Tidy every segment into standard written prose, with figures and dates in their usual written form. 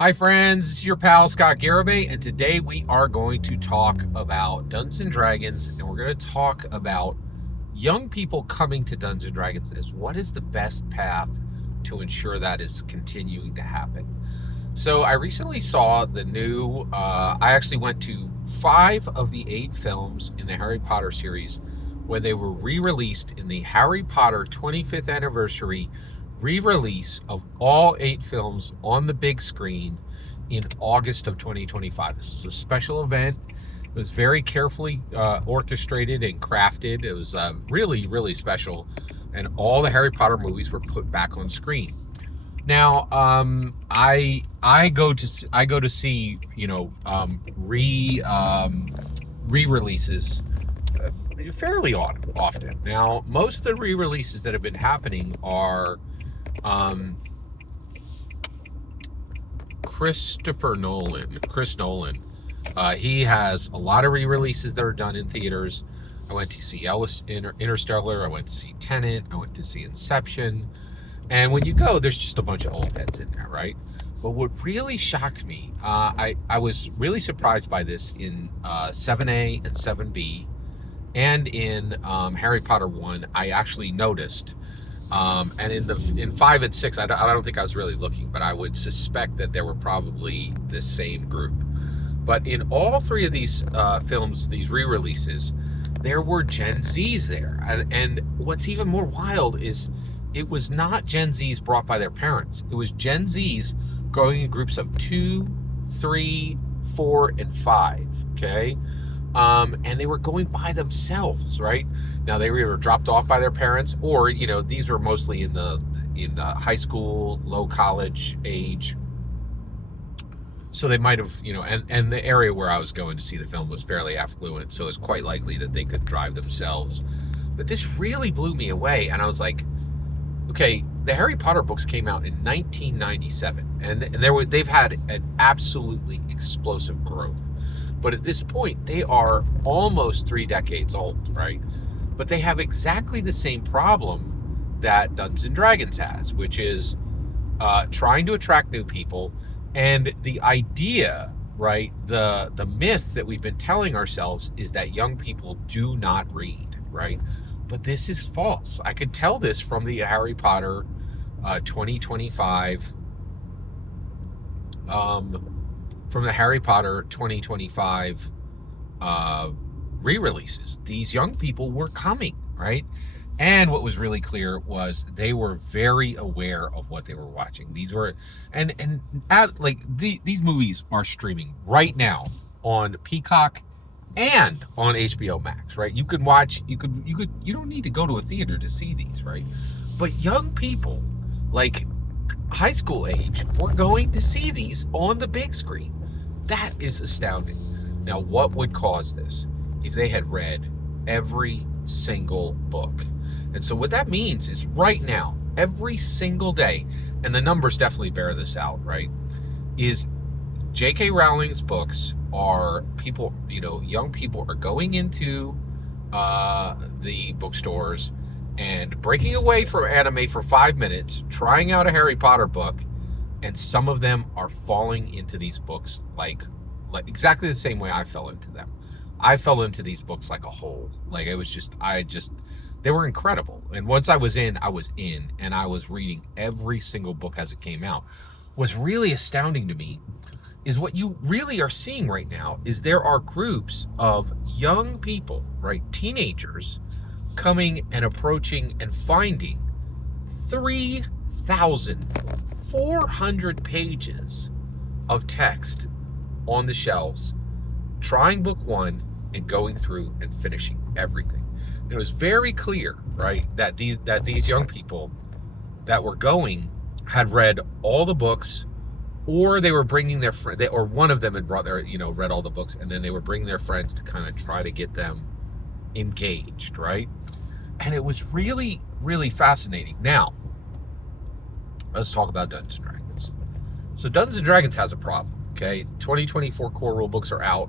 Hi friends, this is your pal Scott Garibay, and today we are going to talk about Dungeons and Dragons, and we're going to talk about young people coming to Dungeons and Dragons as what is the best path to ensure that is continuing to happen. So I recently saw the new, I actually went to 5 of the 8 films in the Harry Potter series when they were re-released in the Harry Potter 25th anniversary re-release of all 8 films on the big screen in August of 2025. This was a special event. It was very carefully orchestrated and crafted. It was really, really special, and all the Harry Potter movies were put back on screen. Now, I go to see re-releases fairly often. Now, most of the re-releases that have been happening are um, Chris Nolan. He has a lot of re-releases that are done in theaters. I went to see Interstellar. I went to see Tenet. I went to see Inception. And when you go, there's just a bunch of old heads in there, right? But what really shocked me, I was really surprised by this in 7A and 7B, and in Harry Potter 1. I actually noticed, and in 5 and 6, I don't think I was really looking, but I would suspect that there were probably the same group. But in all 3 of these films, these re-releases, there were Gen Zs there, and what's even more wild is it was not Gen Zs brought by their parents. It was Gen Zs going in groups of 2, 3, 4, and 5. Okay, and they were going by themselves. Right now, they were either dropped off by their parents, or these were mostly in the high school, low college age. So they might have, and the area where I was going to see the film was fairly affluent, so it's quite likely that they could drive themselves. But this really blew me away, and I was like, okay, the Harry Potter books came out in 1997, and they've had an absolutely explosive growth. But at this point, they are almost 3 decades old, right? But they have exactly the same problem that Dungeons and Dragons has, which is trying to attract new people. And the idea, right, the myth that we've been telling ourselves is that young people do not read, right? But this is false. I could tell this from the Harry Potter 2025, from the Harry Potter 2025 re-releases. These young people were coming, right? And what was really clear was they were very aware of what they were watching. These were, these movies are streaming right now on Peacock and on HBO Max, right? You can watch, you don't need to go to a theater to see these, right? But young people, like high school age, were going to see these on the big screen. That is astounding. Now, what would cause this? If they had read every single book. And so what that means is right now, every single day, and the numbers definitely bear this out, right, is J.K. Rowling's books are people, young people are going into the bookstores and breaking away from anime for 5 minutes, trying out a Harry Potter book, and some of them are falling into these books like exactly the same way I fell into them. I fell into these books like a hole. Like it was they were incredible. And once I was in, and I was reading every single book as it came out. What's really astounding to me is what you really are seeing right now is there are groups of young people, right, teenagers, coming and approaching and finding 3,400 pages of text on the shelves, trying book 1 and going through and finishing everything. And it was very clear, right, that these young people that were going had read all the books, or they were bringing their friend, or one of them had brought their, read all the books, and then they were bringing their friends to kind of try to get them engaged, right? And it was really, really fascinating. Now, let's talk about Dungeons and Dragons. So Dungeons and Dragons has a problem, okay? 2024 core rule books are out,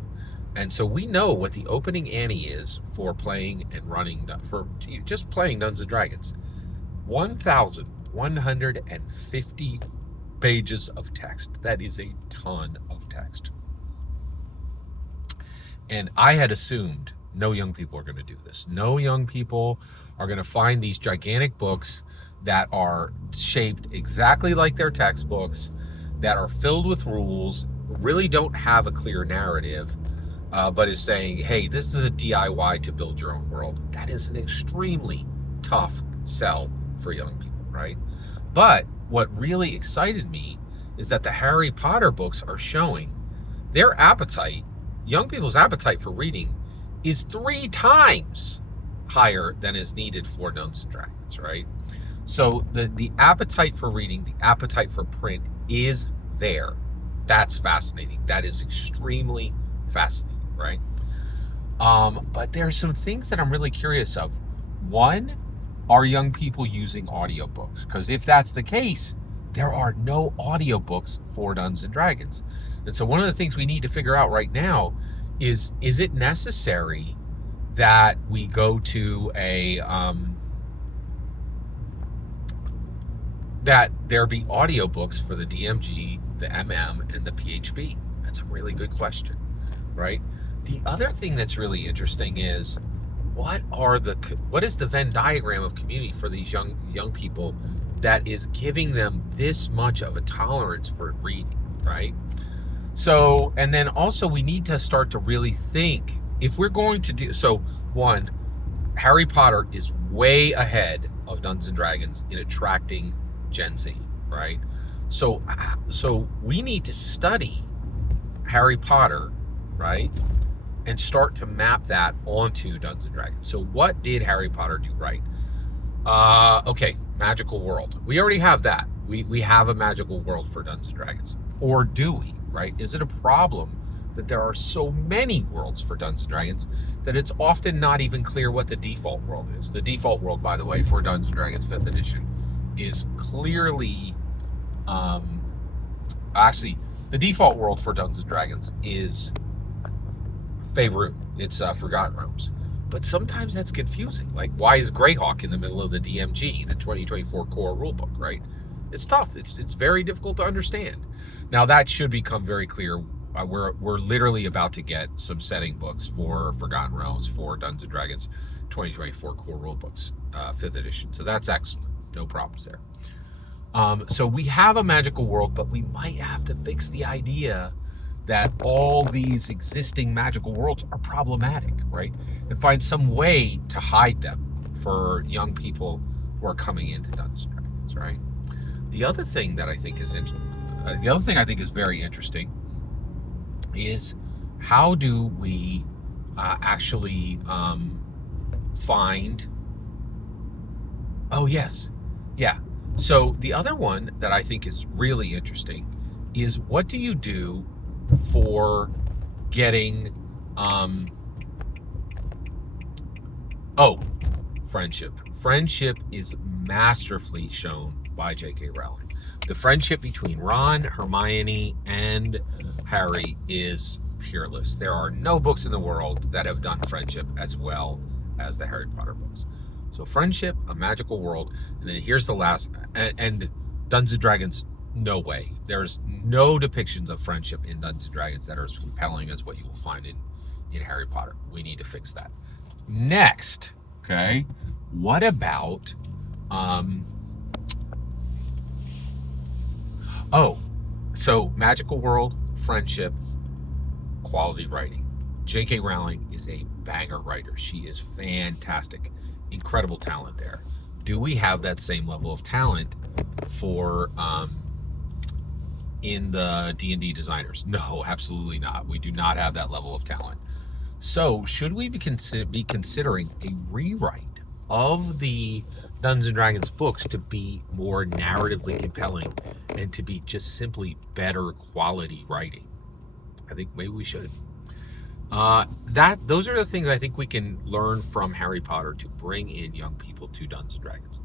and so we know what the opening ante is for playing and running, for just playing Dungeons and Dragons. 1,150 pages of text. That is a ton of text. And I had assumed no young people are going to do this. No young people are going to find these gigantic books that are shaped exactly like their textbooks, that are filled with rules, really don't have a clear narrative, but is saying, hey, this is a DIY to build your own world. That is an extremely tough sell for young people, right? But what really excited me is that the Harry Potter books are showing their appetite, young people's appetite for reading, is 3 times higher than is needed for Dungeons and Dragons, right? So the appetite for reading, the appetite for print is there. That's fascinating. That is extremely fascinating, right? But there's some things that I'm really curious of. One, are young people using audiobooks? Because if that's the case, there are no audiobooks for Dungeons and Dragons. And so one of the things we need to figure out right now is it necessary that we go to a that there be audiobooks for the DMG, the MM, and the PHB? That's a really good question, right? The other thing that's really interesting is what is the Venn diagram of community for these young people that is giving them this much of a tolerance for reading, right? So, and then also we need to start to really think, if we're going to do, so one, Harry Potter is way ahead of Dungeons and Dragons in attracting Gen Z, right? So we need to study Harry Potter, right? And start to map that onto Dungeons and Dragons. So what did Harry Potter do right? Okay, magical world. We already have that. We have a magical world for Dungeons and Dragons. Or do we, right? Is it a problem that there are so many worlds for Dungeons and Dragons that it's often not even clear what the default world is? The default world, by the way, for Dungeons and Dragons 5th edition is clearly, actually, the default world for Dungeons and Dragons is Faerun. It's Forgotten Realms. But sometimes that's confusing. Like, why is Greyhawk in the middle of the DMG, the 2024 core rulebook, right? It's tough. It's very difficult to understand. Now, that should become very clear. We're literally about to get some setting books for Forgotten Realms for Dungeons and Dragons 2024 core rulebooks, 5th edition. So that's excellent. No problems there. So we have a magical world, but we might have to fix the idea that all these existing magical worlds are problematic, right? And find some way to hide them for young people who are coming into Dungeons and Dragons, right? The other thing that I think is very interesting is how do we actually find? Oh yes, yeah. So the other one that I think is really interesting is, what do you do for getting friendship. Friendship is masterfully shown by J.K. Rowling. The friendship between Ron, Hermione, and Harry is peerless. There are no books in the world that have done friendship as well as the Harry Potter books. So friendship, a magical world, and then here's the last, and Dungeons and Dragons, no way. There's no depictions of friendship in Dungeons and Dragons that are as compelling as what you will find in Harry Potter. We need to fix that. Next, okay, what about, so magical world, friendship, quality writing. J.K. Rowling is a banger writer. She is fantastic. Incredible talent there. Do we have that same level of talent for in the D&D designers? No, absolutely not. We do not have that level of talent. So should we be considering a rewrite of the Dungeons and Dragons books to be more narratively compelling and to be just simply better quality writing? I think maybe we should. Those are the things I think we can learn from Harry Potter to bring in young people to Dungeons and Dragons.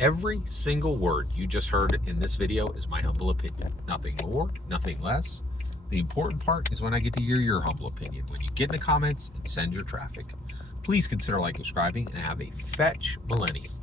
Every single word you just heard in this video is my humble opinion. Nothing more, nothing less. The important part is when I get to hear your humble opinion. When you get in the comments and send your traffic. Please consider subscribing, and have a fetch millennium.